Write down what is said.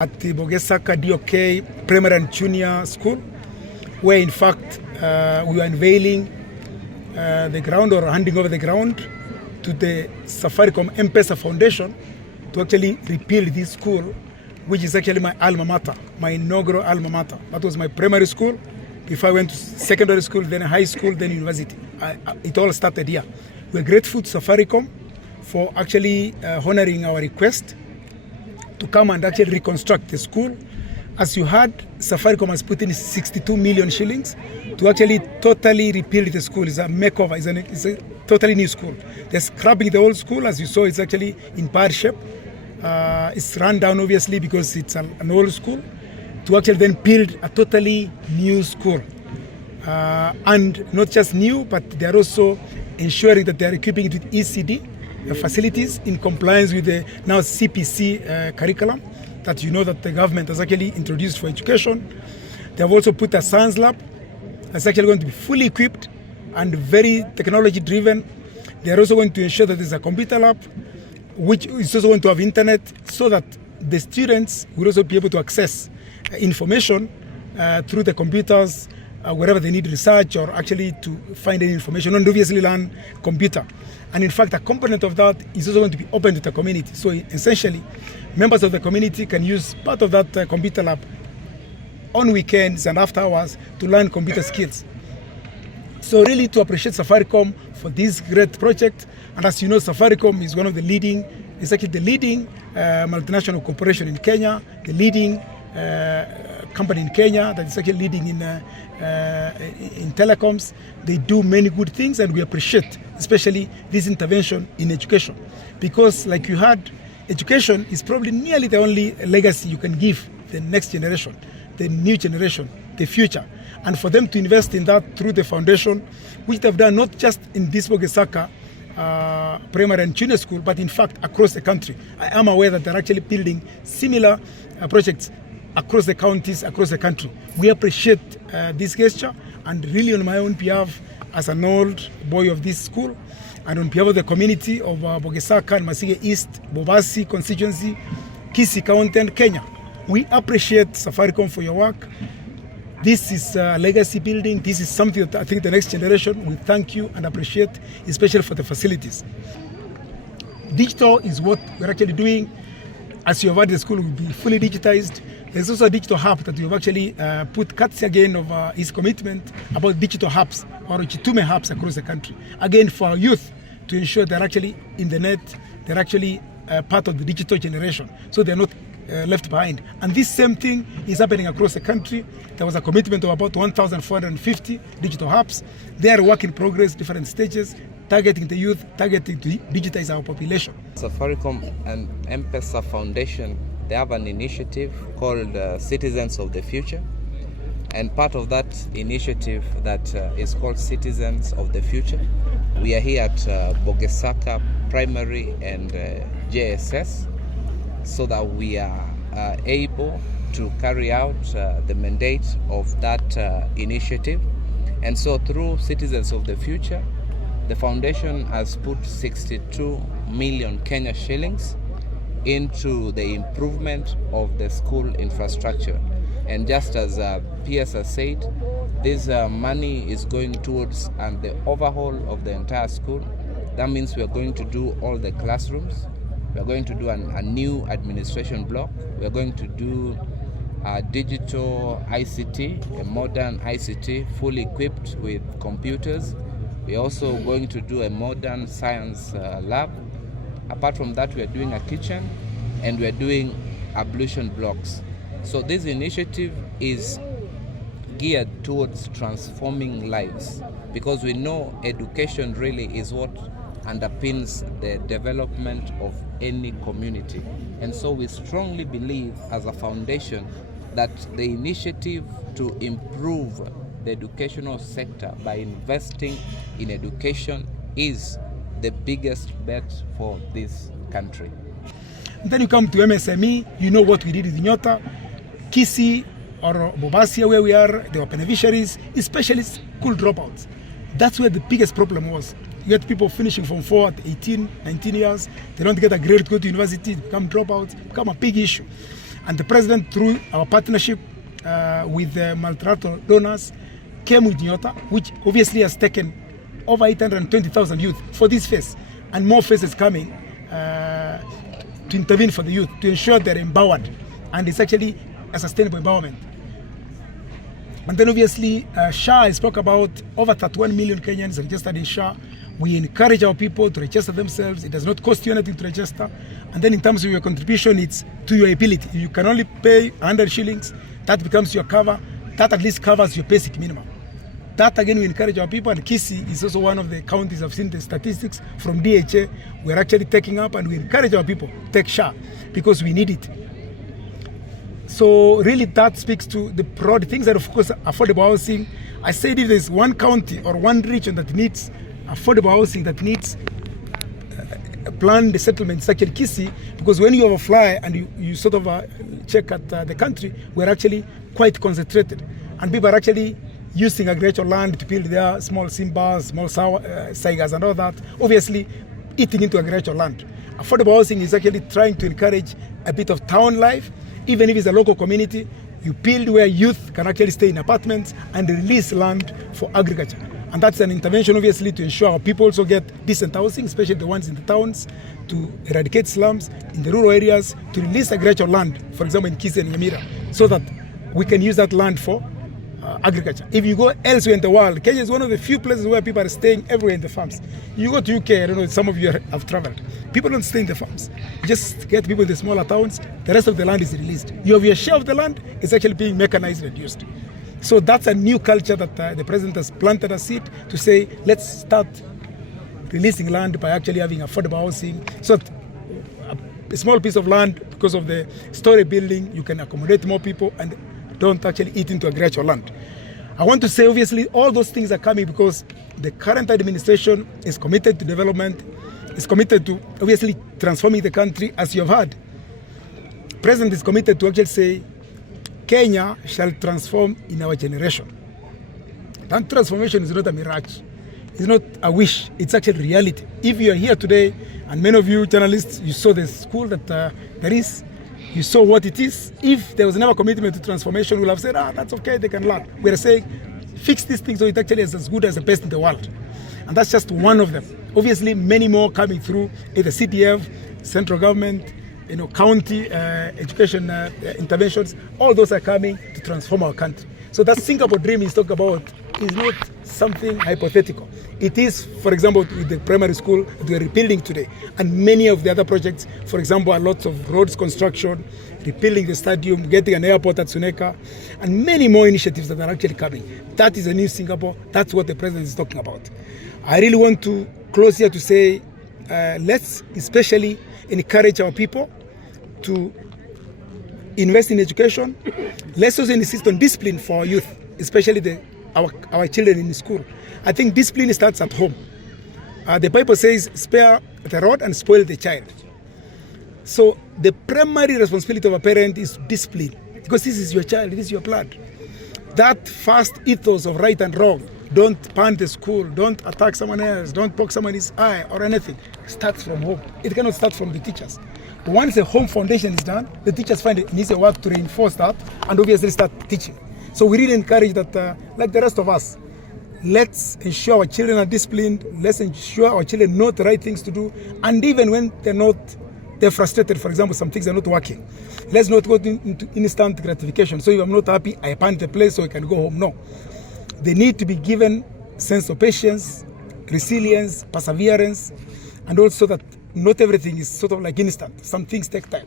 At the Bogesaka DOK Primary and Junior School, where in fact we were unveiling the ground, or handing over the ground to the Safaricom M-PESA Foundation to actually rebuild this school, which is actually my alma mater, my inaugural alma mater. That was my primary school before I went to secondary school, then high school, then university. It all started here. We're grateful to Safaricom for actually honoring our request to come and actually reconstruct the school. As you heard, Safaricom has put in 62 million shillings to actually totally rebuild the school. It's a makeover, it's a totally new school. They're scrapping the old school. As you saw, it's actually in bad shape. It's run down obviously because it's an old school, to actually then build a totally new school. And not just new, but they're also ensuring that they're equipping it with ECD facilities in compliance with the now CPC curriculum that you know that the government has actually introduced for education. They have also put a science lab that's actually going to be fully equipped and very technology driven. They are also going to ensure that there's a computer lab which is also going to have internet, so that the students will also be able to access information through the computers wherever they need research or actually to find any information, and obviously learn computer. And in fact, a component of that is also going to be open to the community. So essentially, members of the community can use part of that computer lab on weekends and after hours to learn computer skills. So really to appreciate Safaricom for this great project. And as you know, Safaricom is one of the leading, it's actually the leading multinational corporation in Kenya, the leading company in Kenya that is actually leading in telecoms. They do many good things, and we appreciate especially this intervention in education, because like you heard, education is probably nearly the only legacy you can give the next generation, the new generation, the future. And for them to invest in that through the foundation, which they've done not just in this Bogesaka primary and junior school, but in fact across the country. I am aware that they're actually building similar projects across the counties, across the country. We appreciate this gesture, and really on my own behalf, as an old boy of this school, and on behalf of the community of Bogesaka and Masige East, Bobasi constituency, Kisii County and Kenya, we appreciate Safaricom for your work. This is legacy building. This is something that I think the next generation will thank you and appreciate, especially for the facilities. Digital is what we're actually doing. As you have heard, the school will be fully digitized. There's also a digital hub that we've actually put cuts again of his commitment about digital hubs, or Chitume hubs across the country. Again, for our youth, to ensure they're actually in the net, they're actually part of the digital generation, so they're not left behind. And this same thing is happening across the country. There was a commitment of about 1,450 digital hubs. They are work in progress, different stages, targeting the youth, targeting to digitize our population. Safaricom and M-PESA Foundation, they have an initiative called Citizens of the Future. And part of that initiative that is called Citizens of the Future, we are here at Bogesaka Primary and JSS, so that we are able to carry out the mandate of that initiative. And so through Citizens of the Future, the foundation has put 62 million Kenya shillings into the improvement of the school infrastructure. And just as PS has said, this money is going towards the overhaul of the entire school. That means we are going to do all the classrooms. We are going to do a new administration block. We are going to do a digital ICT, a modern ICT, fully equipped with computers. We are also going to do a modern science lab. Apart from that, we are doing a kitchen, and we are doing ablution blocks. So this initiative is geared towards transforming lives, because we know education really is what underpins the development of any community. And so we strongly believe as a foundation that the initiative to improve the educational sector by investing in education is the biggest bet for this country. And then you come to MSME, you know what we did in Nyota, Kisii or Bobasia, where we are, they were beneficiaries, especially school dropouts. That's where the biggest problem was. You get people finishing from 4 at 18, 19 years, they don't get a grade to go to university, become dropouts, become a big issue. And the president, through our partnership with the multilateral donors, came with Nyota, which obviously has taken over 820,000 youth for this phase, and more phases coming to intervene for the youth, to ensure they're empowered, and it's actually a sustainable empowerment. And then obviously, SHA, I spoke about over 31 million Kenyans registered in SHA. We encourage our people to register themselves. It does not cost you anything to register. And then in terms of your contribution, it's to your ability. You can only pay 100 shillings. That becomes your cover. That at least covers your basic minimum. That again, we encourage our people. And Kisii is also one of the counties. I've seen the statistics from DHA. We're actually taking up, and we encourage our people to take SHA because we need it. So really that speaks to the broad things that, of course, affordable housing. I said if there's one county or one region that needs affordable housing, that needs planned settlement, it's actually Kisii, because when you have a fly and you sort of check at the country, we're actually quite concentrated. And people are actually using agricultural land to build their small simbas, small saigas and all that, obviously eating into agricultural land. Affordable housing is actually trying to encourage a bit of town life. Even if it's a local community, you build where youth can actually stay in apartments and release land for agriculture. And that's an intervention, obviously, to ensure our people also get decent housing, especially the ones in the towns, to eradicate slums in the rural areas, to release agricultural land, for example, in Kisii and Nyamira, so that we can use that land for agriculture. If you go elsewhere in the world, Kenya is one of the few places where people are staying everywhere in the farms. You go to UK, I don't know, some of you have traveled. People don't stay in the farms. You just get people in the smaller towns. The rest of the land is released. You have your share of the land, it's actually being mechanized and used. So that's a new culture that the president has planted a seed to say, let's start releasing land by actually having affordable housing. So that a small piece of land, because of the story building, you can accommodate more people and don't actually eat into agricultural land. I want to say, obviously, all those things are coming because the current administration is committed to development, is committed to, obviously, transforming the country, as you have heard. The president is committed to actually say, Kenya shall transform in our generation. That transformation is not a mirage. It's not a wish. It's actually reality. If you are here today, and many of you journalists, you saw the school that there is, you saw what it is. If there was never commitment to transformation, we'll have said, that's okay, they can learn. We're saying, fix these things so it actually is as good as the best in the world. And that's just one of them. Obviously, many more coming through, either CDF, central government, county education interventions. All those are coming to transform our country. So that Singapore dream is talking about is not something hypothetical. It is, for example, with the primary school that we are rebuilding today, and many of the other projects, for example, a lot of roads construction, rebuilding the stadium, getting an airport at Suneka, and many more initiatives that are actually coming. That is a new Singapore. That's what the president is talking about. I really want to close here to say, let's especially encourage our people to invest in education. Let's also insist on discipline for our youth, especially our children in school. I think discipline starts at home. The Bible says, spare the rod and spoil the child. So the primary responsibility of a parent is discipline, because this is your child, this is your blood. That first ethos of right and wrong, don't pan the school, don't attack someone else, don't poke someone's eye or anything, starts from home. It cannot start from the teachers. Once the home foundation is done, the teachers find it needs a work to reinforce that and obviously start teaching. So we really encourage that, like the rest of us, let's ensure our children are disciplined, let's ensure our children know the right things to do, and even when they're frustrated, for example, some things are not working, let's not go into instant gratification. So if I'm not happy, I pan the place so I can go home. No. They need to be given sense of patience, resilience, perseverance, and also that not everything is sort of like instant. Some things take time.